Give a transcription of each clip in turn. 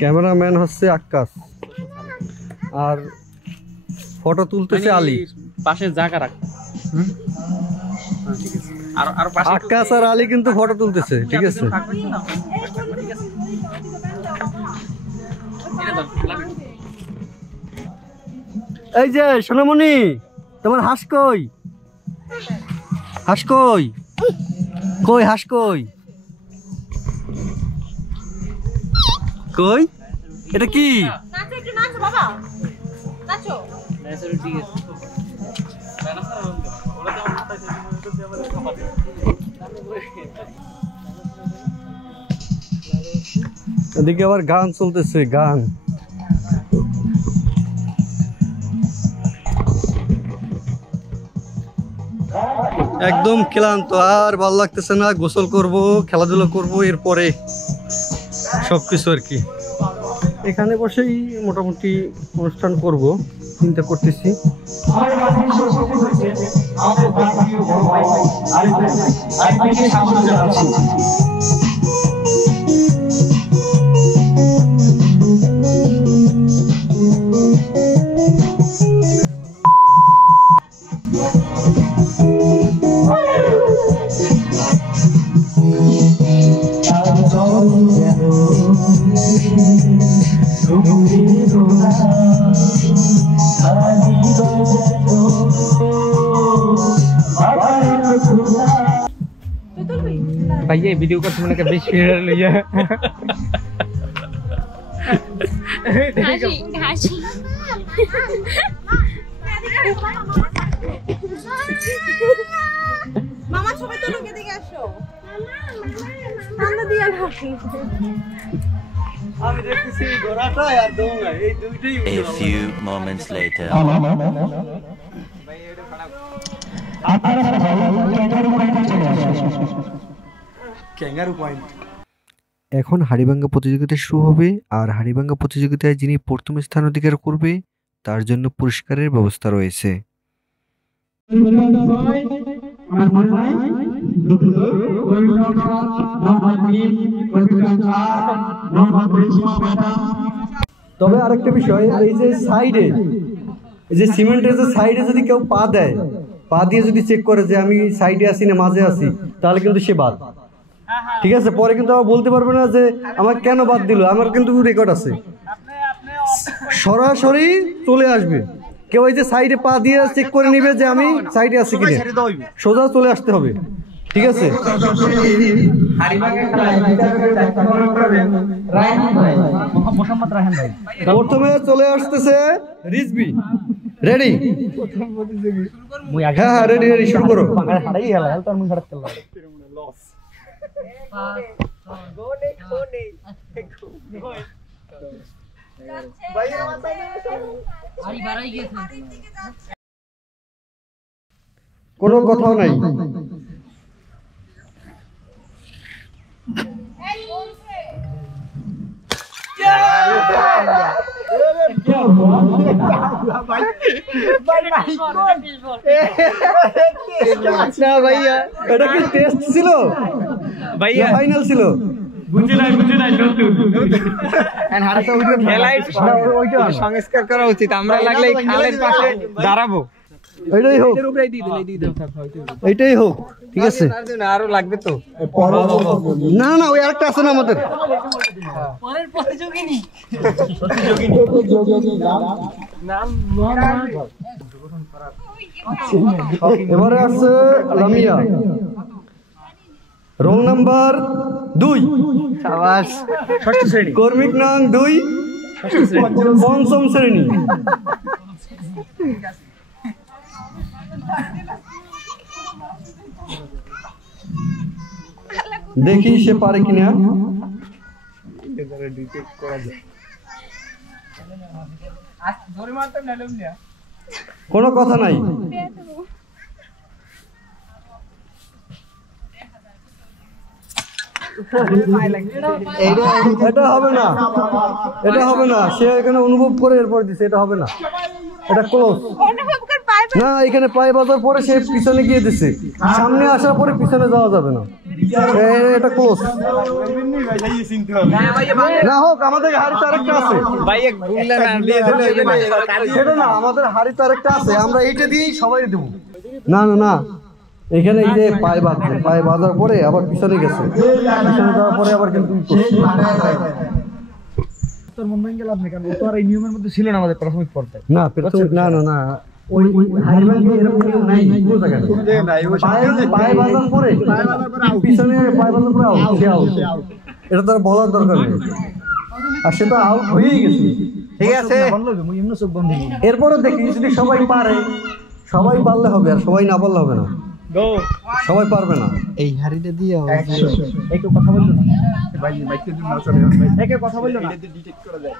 Cameraman হচ্ছে আক্কাস আর photo তুলতেছে আলী। পাশে জায়গা রাখ। আক্কাস আর আলী কিন্তু ফটো তুলতেছে, ঠিক আছে। এই যে সোনামণি, তোমার হাঁস কই? হাঁস কই? কই হাঁস কই? কই? এটা কি? এদিকে আবার গান চলতেছে, গান। একদম ক্লান্ত, আর ভালো লাগতেছে না। গোসল করব, খেলাধুলা করব, এরপরে সবকিছু আর কি। এখানে বসেই মোটামুটি অনুষ্ঠান করব চিন্তা করতেছি। भैया वीडियो का तुमने कभी शेयर लिया घासी মামা ছবি তো লোকে দেখে আসো মামা দিয়া রাখি আমি দেখতেছি গোরাটা আর দোঙ্গা এই দুইটাই। A few moments later. এখন হাড়িভাঙ্গা প্রতিযোগিতা শুরু হবে, আর হাড়িভাঙ্গা প্রতিযোগিতায় যিনি প্রথম স্থান অধিকার করবে তার জন্য পুরস্কারের ব্যবস্থা রয়েছে। তবে আরেকটা বিষয়, এই যে সাইডে, এই যে সিমেন্টের যে সাইডে যদি কেউ পা দেয়, পা দিয়ে যদি চেক করে যে আমি সাইডে আছি না মাঝে আছি, তাহলে কিন্তু সে বাদ। ঠিক আছে, পরে কিন্তু আবার বলতে পারবে না যে আমাকে কেন বাদ দিল, আমার কিন্তু রেকর্ড আছে। সরাসরি চলে আসবে, কেউ এই যে সাইডে পা দিয়ে চেক করে নিবে যে আমি সাইডে আছি কিনা, সোজা চলে আসতে হবে। ঠিক আছে, প্রথমে চলে আসতেছে রিজবি। রেডি? হ্যাঁ হ্যাঁ, রেডি রেডি, শুরু করো। কোনো কথাও নাই। না ভাইয়া, এটা কি টেস্ট ছিল ভাইয়া? ফাইনাল ছিল? সংস্কার করা উচিত, আমরা লাগলে খালের পাশে দাঁড়াবো। এটাই হোক, এটাই হোক, ঠিক আছে। আরো লাগবে তো? না না, ওই আরেকটা আছে না আমাদের। এবারে আছে লামিয়া, রোল নাম্বার 2। কর্মিক নং 2, পঞ্চম শ্রেণী। দেখি সে পারে কিনা। কোনো কথা নাই। এটা হবে না, এটা হবে না। সে এখানে অনুভব করে এরপর দিছে, এটা হবে না, এটা ক্লোজ না। এখানে পায়ে বাজার পরে সে পিছনে গিয়ে দিছে, সামনে আসার পরে পিছনে যাওয়া যাবে না, এটা ক্লোজ না। হোক, আমাদের হাড়িতে আরেকটা আছে, সেটা না, আমাদের হাড়িতে আরেকটা আছে, আমরা এইটা দিয়েই সবাই দেবো। না না না, এখানে এই যে পায়ে বাঁধছে, পায়ে বাঁধার পরে আবার পিছনে গেছে, পিছনে যাওয়ার পরে আবার কিন্তু না প্রাথমিক না না না, ওই হাইওয়ে এরকম কেউ নাই কোনো জায়গায়। পায়ে বাঁধার পরে পিছনে পায়ে বাঁধার পরে আউট, সে আউট, এটা তো বলার দরকার নেই, আর সেটা আউট হয়েই গেছে। ঠিক আছে, এরপরে দেখি যদি সবাই পারে, সবাই পারলে হবে, আর সবাই না পারলে হবে না, সবাই পারবে না। এই হাড়িটা দিয়ে একটু কথা বললো না ভাই, মাইকে দিন না চলে ভাই, একে কথা বললো না, ডিটেক্ট করা যায়,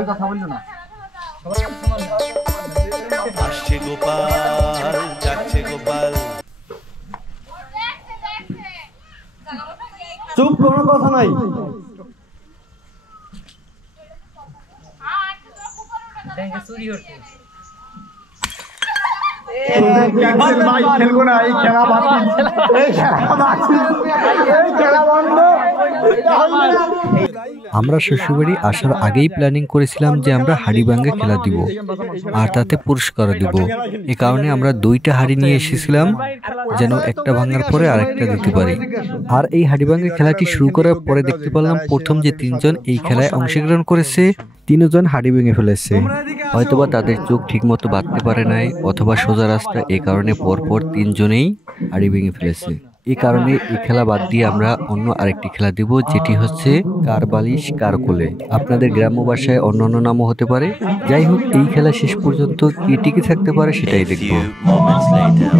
এই কথা বললো না। আসছে গোপাল, যাচ্ছে গোপাল। চুপ, কোনো কথা নাই। খেলবো না, এই খেলা বন্ধ। আমরা শ্বশুরবাড়ি আসার আগেই প্ল্যানিং করেছিলাম যে আমরা হাড়িভাঙ্গা খেলা দিব আর তাতে পুরস্কার দিব। এ কারণে আমরা 2টা হাড়ি নিয়ে এসেছিলাম, যেন একটা ভাঙার পরে আরেকটা দিতে পারি। আর এই হাড়িভাঙ্গা খেলাটি শুরু করার পরে দেখতে পেলাম প্রথম যে 3 জন এই খেলায় অংশগ্রহণ করেছে 3 জন হাড়ি ভেঙে ফেলেছে। হয়তোবা তাদের চোখ ঠিকমতো বাঁধতে পারে নাই, অথবা সোজা রাস্তা, এই কারণে পরপর 3 জনেই হাড়ি ভেঙে ফেলেছে। এই কারণে এই খেলা বাদ দিয়ে আমরা অন্য আরেকটি খেলা দিব, যেটি হচ্ছে কার বালিশ কার কোলে। আপনাদের গ্রাম্য ভাষায় অন্যান্য নামও হতে পারে। যাই হোক, এই খেলা শেষ পর্যন্ত কে টিকে থাকতে পারে সেটাই দেখব। Few moments later.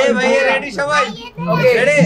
এই ভাই রেডি সবাই? Okay ready.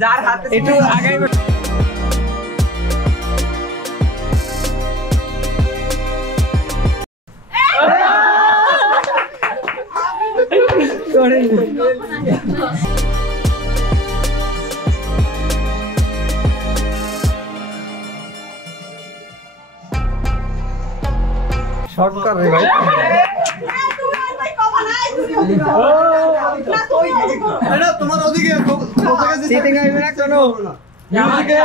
যার হাতে একটু আগে শর্টকাট রে ভাই। তোমার ওদিকে সিটিং আইবে না কোনো মিউজিকে।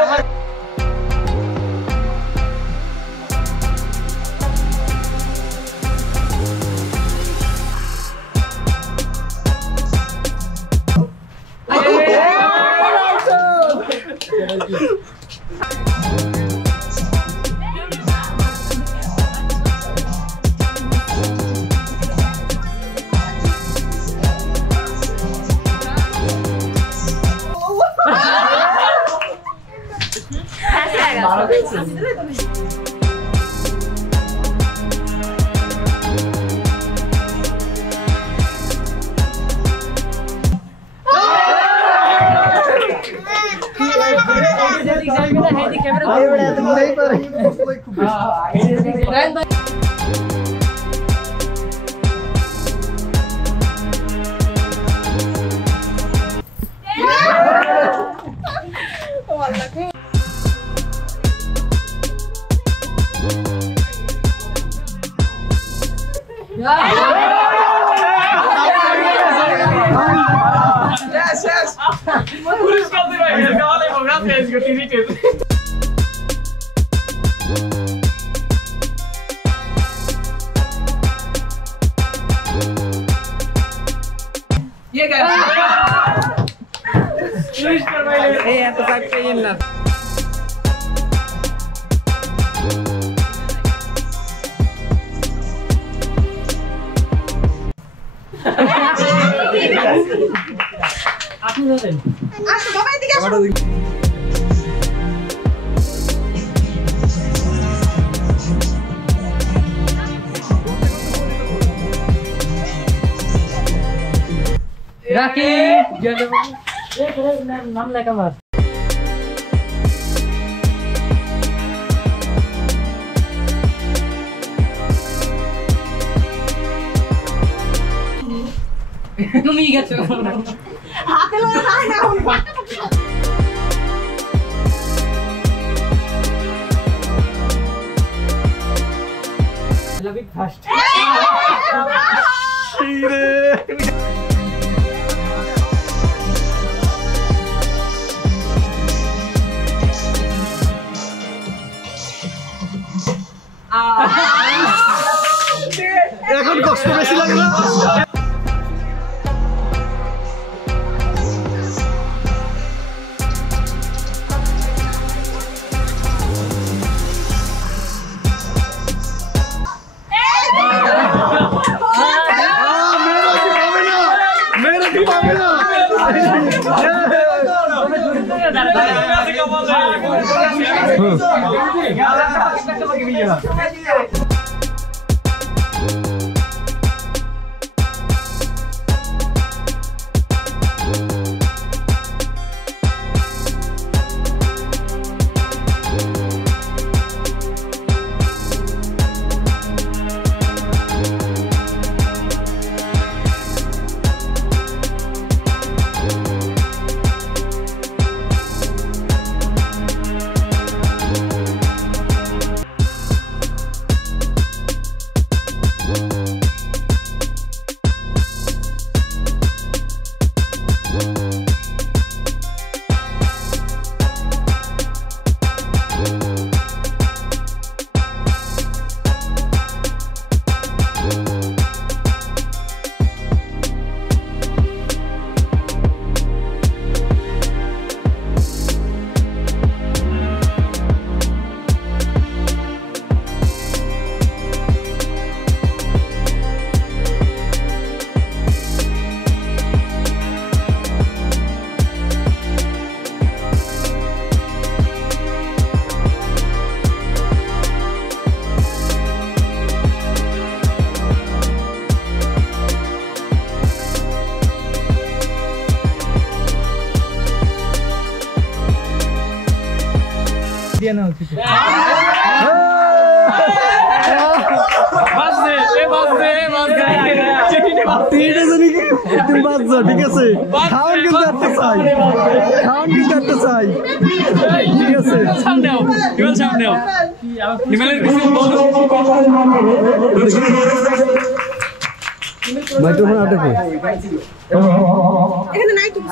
আসো বাবা এদিকে আসো রাকি নাম লেখা আমার তুমি গেছো হাতে লয়ে যায় না এখন লবি ফার্স্ট এখন কষ্ট বেশি লাগে না দিয়ে নাও কিছু ঠিক আছে খাওয়ান কিন্তু একটা চাই ঠিক আছে মাইক্রোফোন আটে এখানে নাই তুমি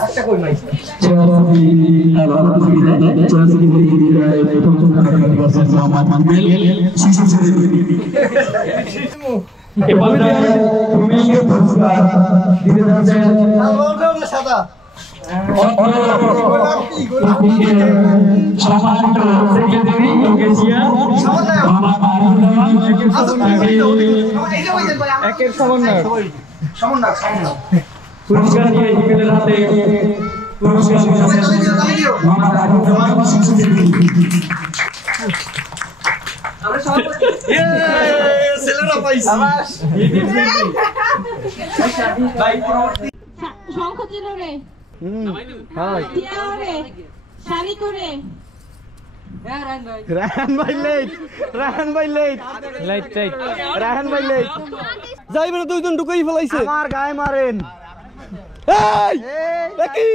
সাদা একের সমন্বয় পুরস্কার নিয়ে হিমেলের হাতে পুরস্কার শঙ্খ চিররে শাড়ি করে রায়হান ভাই লেট রায়হান ভাই লেট রায়হান ভাই লেট যাইবে না দুইজন ঢুকেই ফেলাইছে আমার গায়ে মারেন এই কি